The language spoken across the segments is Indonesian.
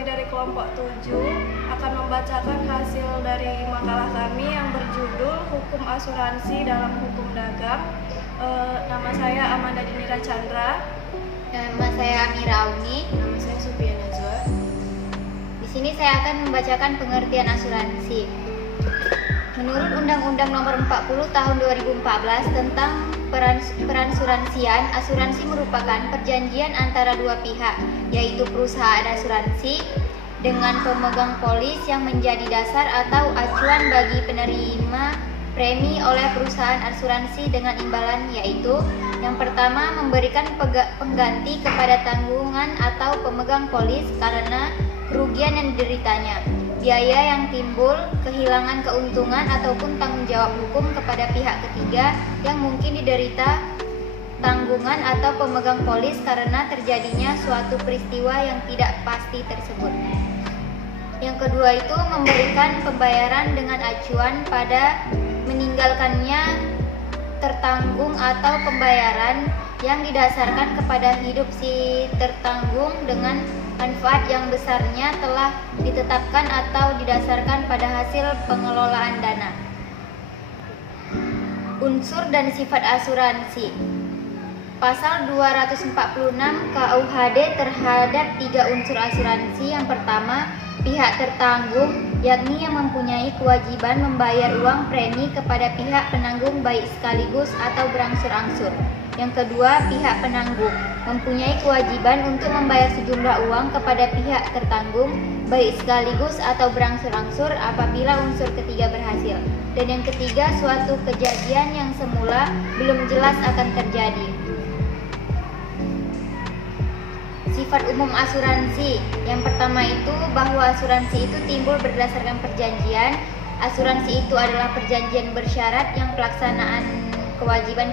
kami dari kelompok 7 akan membacakan hasil dari makalah kami yang berjudul Hukum Asuransi dalam Hukum Dagang. Nama saya Amanda Dinira Chandra. Nama saya Amira Auni. Nama saya Sufian Nazwa. Di sini saya akan membacakan pengertian asuransi. Menurut Undang-Undang Nomor 40 Tahun 2014 tentang peransuransian, asuransi merupakan perjanjian antara dua pihak, yaitu perusahaan asuransi dengan pemegang polis yang menjadi dasar atau acuan bagi penerima premi oleh perusahaan asuransi dengan imbalan, yaitu yang pertama, memberikan pengganti kepada tanggungan atau pemegang polis karena kerugian yang dideritanya, biaya yang timbul, kehilangan keuntungan ataupun tanggung jawab hukum kepada pihak ketiga yang mungkin diderita tanggungan atau pemegang polis karena terjadinya suatu peristiwa yang tidak pasti tersebut. Yang kedua itu memberikan pembayaran dengan acuan pada meninggalkannya tertanggung atau pembayaran yang didasarkan kepada hidup si tertanggung dengan manfaat yang besarnya telah ditetapkan atau didasarkan pada hasil pengelolaan dana. Unsur dan sifat asuransi. Pasal 246 KUHD terhadap 3 unsur asuransi. Yang pertama, pihak tertanggung, yakni yang mempunyai kewajiban membayar uang premi kepada pihak penanggung baik sekaligus atau berangsur-angsur. Yang kedua, pihak penanggung mempunyai kewajiban untuk membayar sejumlah uang kepada pihak tertanggung baik sekaligus atau berangsur-angsur apabila unsur ketiga berhasil. Dan yang ketiga, suatu kejadian yang semula belum jelas akan terjadi. Sifat umum asuransi. Yang pertama itu bahwa asuransi itu timbul berdasarkan perjanjian. Asuransi itu adalah perjanjian bersyarat yang pelaksanaan kewajiban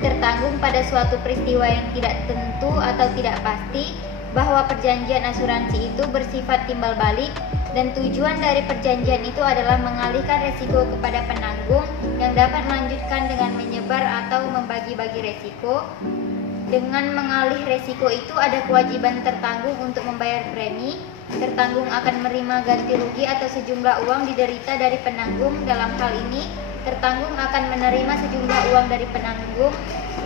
tertanggung pada suatu peristiwa yang tidak tentu atau tidak pasti, bahwa perjanjian asuransi itu bersifat timbal balik, dan tujuan dari perjanjian itu adalah mengalihkan resiko kepada penanggung yang dapat melanjutkan dengan menyebar atau membagi-bagi resiko. Dengan mengalih resiko itu ada kewajiban tertanggung untuk membayar premi. Tertanggung akan menerima ganti rugi atau sejumlah uang diderita dari penanggung. Dalam hal ini, tertanggung akan menerima sejumlah uang dari penanggung,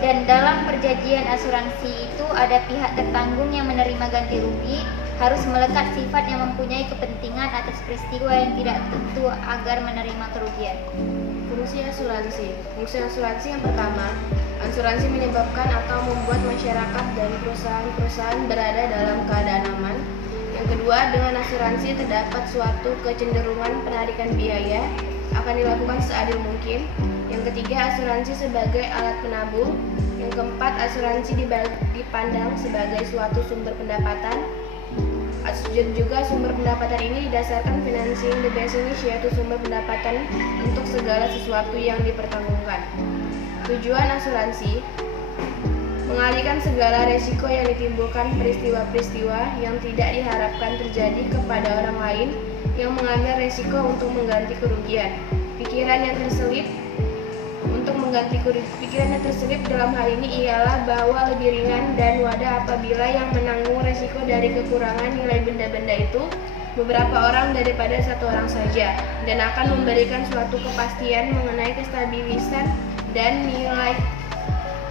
dan dalam perjanjian asuransi itu ada pihak tertanggung yang menerima ganti rugi harus melekat sifat yang mempunyai kepentingan atas peristiwa yang tidak tentu agar menerima kerugian. Fungsi asuransi. Fungsi asuransi yang pertama, asuransi menyebabkan atau membuat masyarakat dan perusahaan-perusahaan berada dalam keadaan aman. Yang kedua, dengan asuransi terdapat suatu kecenderungan penarikan biaya akan dilakukan seadil mungkin. Yang ketiga, asuransi sebagai alat penabung. Yang keempat, asuransi dipandang sebagai suatu sumber pendapatan. Juga sumber pendapatan ini didasarkan financing the business, yaitu sumber pendapatan untuk segala sesuatu yang dipertanggungkan. Tujuan asuransi mengalihkan segala resiko yang ditimbulkan peristiwa-peristiwa yang tidak diharapkan terjadi kepada orang lain yang mengambil resiko untuk mengganti kerugian. Pikiran yang terselip dalam hal ini ialah bahwa lebih ringan dan wadah apabila yang menanggung resiko dari kekurangan nilai benda-benda itu beberapa orang daripada satu orang saja, dan akan memberikan suatu kepastian mengenai kestabilisan dan nilai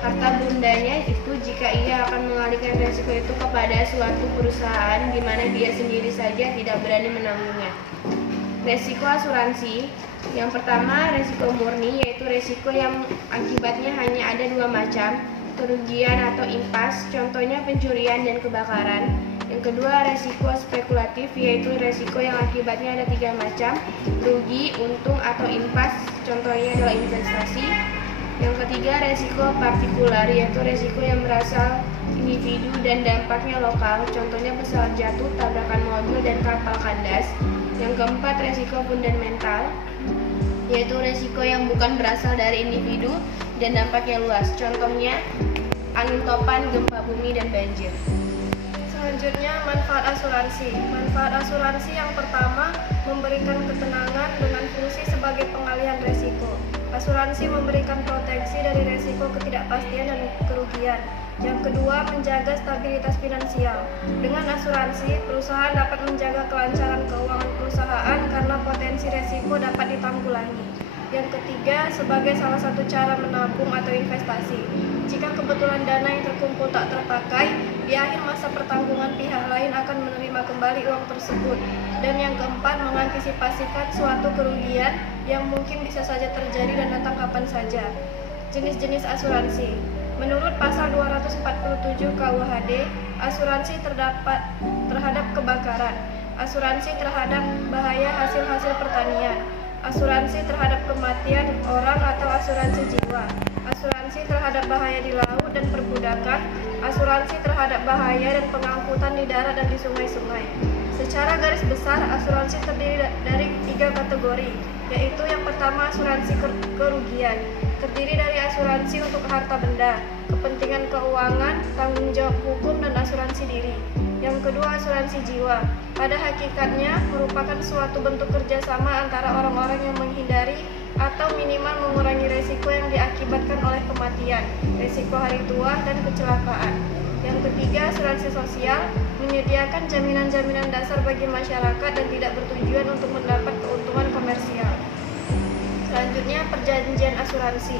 harta bendanya itu jika ia akan mengalihkan resiko itu kepada suatu perusahaan di mana dia sendiri saja tidak berani menanggungnya. Resiko asuransi. Yang pertama, resiko murni, yaitu resiko yang akibatnya hanya ada 2 macam, kerugian atau impas, contohnya pencurian dan kebakaran. Yang kedua, resiko spekulatif, yaitu resiko yang akibatnya ada 3 macam, rugi, untung, atau impas, contohnya adalah investasi. Yang ketiga, resiko partikular, yaitu resiko yang berasal individu dan dampaknya lokal, contohnya pesawat jatuh, tabrakan mobil, dan kapal kandas. Yang keempat, resiko fundamental, yaitu resiko yang bukan berasal dari individu dan dampaknya luas, contohnya angin topan, gempa bumi, dan banjir. Selanjutnya, manfaat asuransi. Manfaat asuransi yang pertama, memberikan ketenangan dengan fungsi sebagai pengalihan resiko. Asuransi memberikan proteksi dari resiko ketidakpastian dan kerugian. Yang kedua, menjaga stabilitas finansial. Dengan asuransi, perusahaan dapat menjaga kelancaran keuangan perusahaan karena potensi resiko dapat ditanggulangi. Yang ketiga, sebagai salah satu cara menabung atau investasi. Jika kebetulan dana yang terkumpul tak terpakai, di akhir masa pertanggungan pihak lain akan menerima kembali uang tersebut. Dan yang keempat, mengantisipasikan suatu kerugian yang mungkin bisa saja terjadi dan datang kapan saja. Jenis-jenis asuransi. Menurut pasal 247 KUHD, asuransi terhadap kebakaran, asuransi terhadap bahaya hasil-hasil pertanian, asuransi terhadap kematian orang atau asuransi jiwa, asuransi terhadap bahaya di laut dan perbudakan, asuransi terhadap bahaya dan pengangkutan di darat dan di sungai-sungai. Secara garis besar, asuransi terdiri dari 3 kategori, yaitu yang pertama asuransi kerugian, terdiri dari asuransi untuk harta benda, kepentingan keuangan, tanggung jawab hukum, dan asuransi diri. Yang kedua, asuransi jiwa. Pada hakikatnya merupakan suatu bentuk kerjasama antara orang-orang yang menghindari atau minimal mengurangi resiko yang diakibatkan oleh kematian, resiko hari tua, dan kecelakaan. Yang ketiga, asuransi sosial, menyediakan jaminan-jaminan dasar bagi masyarakat dan tidak bertujuan untuk mendapat keuntungan komersial. Selanjutnya, perjanjian asuransi.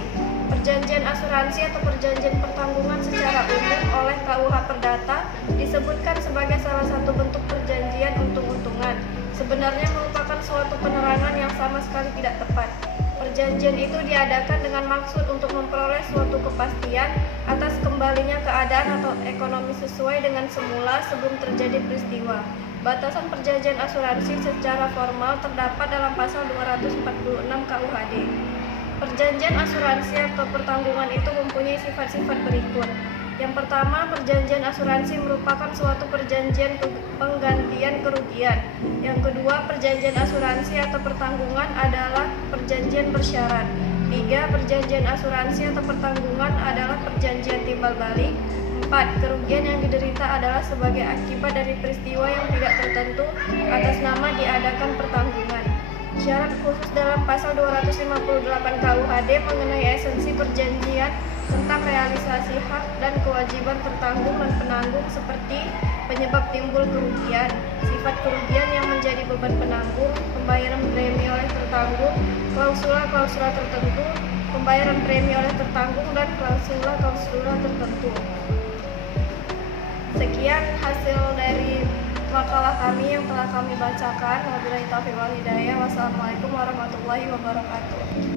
Perjanjian asuransi atau perjanjian pertanggungan secara umum oleh KUH Perdata disebutkan sebagai salah satu bentuk perjanjian untung-untungan. Sebenarnya merupakan suatu penerangan yang sama sekali tidak tepat. Perjanjian itu diadakan dengan maksud untuk memperoleh suatu kepastian atas kembalinya keadaan atau ekonomi sesuai dengan semula sebelum terjadi peristiwa. Batasan perjanjian asuransi secara formal terdapat dalam pasal 246 KUHD. Perjanjian asuransi atau pertanggungan itu mempunyai sifat-sifat berikut. Yang pertama, perjanjian asuransi merupakan suatu perjanjian penggantian kerugian. Yang kedua, perjanjian asuransi atau pertanggungan adalah perjanjian bersyarat. 3. Perjanjian asuransi atau pertanggungan adalah perjanjian timbal balik. 4. Kerugian yang diderita adalah sebagai akibat dari peristiwa yang tidak tertentu atas nama diadakan pertanggungan. Syarat khusus dalam pasal 258 KUHD mengenai esensi perjanjian tentang realisasi hak dan kewajiban tertanggung dan penanggung seperti penyebab timbul kerugian, sifat kerugian yang menjadi beban penanggung, pembayaran premi oleh tertanggung, klausula-klausula tertentu, pembayaran premi oleh tertanggung, dan klausula-klausula tertentu. Sekian hasil dari makalah kami yang telah kami bacakan. Wabillahi taufiq wal hidayah. Wassalamualaikum warahmatullahi wabarakatuh.